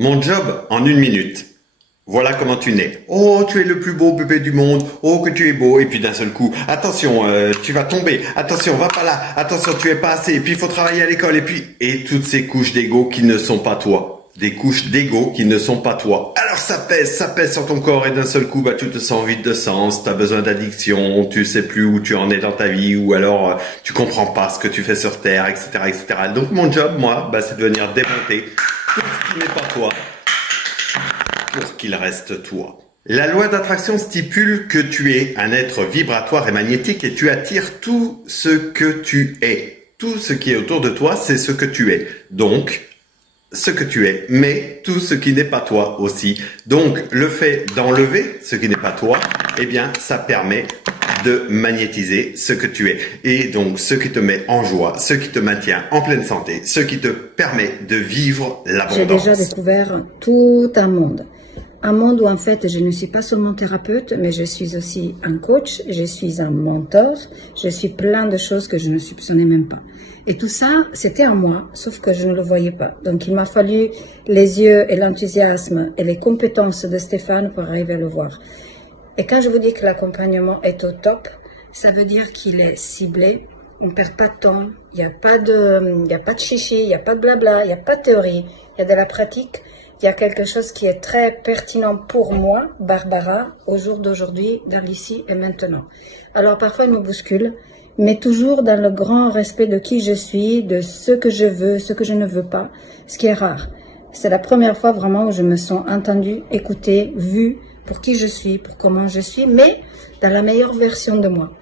Mon job en 1 minute. Voilà comment tu nais. Oh, tu es le plus beau bébé du monde. Oh, que tu es beau. Et puis d'un seul coup, attention, tu vas tomber. Attention, va pas là. Attention, tu es pas assez. Et puis il faut travailler à l'école. Et toutes ces couches d'ego qui ne sont pas toi. Des couches d'ego qui ne sont pas toi. Alors ça pèse sur ton corps et d'un seul coup, bah tu te sens vide de sens. T'as besoin d'addiction. Tu sais plus où tu en es dans ta vie ou alors tu comprends pas ce que tu fais sur Terre, etc., etc. Donc mon job, moi, bah c'est de venir démonter tout ce qui n'est pas toi pour qu'il reste toi. La loi d'attraction stipule que tu es un être vibratoire et magnétique et tu attires tout ce que tu es. Tout ce qui est autour de toi, c'est ce que tu es. Donc, ce que tu es, mais tout ce qui n'est pas toi aussi. Donc, le fait d'enlever ce qui n'est pas toi, eh bien, ça permet de magnétiser ce que tu es. Et donc, ce qui te met en joie, ce qui te maintient en pleine santé, ce qui te permet de vivre l'abondance. J'ai déjà découvert tout un monde. Un monde où en fait je ne suis pas seulement thérapeute, mais je suis aussi un coach, je suis un mentor, je suis plein de choses que je ne soupçonnais même pas. Et tout ça, c'était en moi, sauf que je ne le voyais pas. Donc il m'a fallu les yeux et l'enthousiasme et les compétences de Stéphane pour arriver à le voir. Et quand je vous dis que l'accompagnement est au top, ça veut dire qu'il est ciblé, on ne perd pas de temps, il n'y a pas de chichi, il n'y a pas de blabla, il n'y a pas de théorie, il y a de la pratique. Il y a quelque chose qui est très pertinent pour moi, Barbara, au jour d'aujourd'hui, dans l'ici et maintenant. Alors parfois il me bouscule, mais toujours dans le grand respect de qui je suis, de ce que je veux, ce que je ne veux pas, ce qui est rare. C'est la première fois vraiment où je me sens entendue, écoutée, vue pour qui je suis, pour comment je suis, mais dans la meilleure version de moi.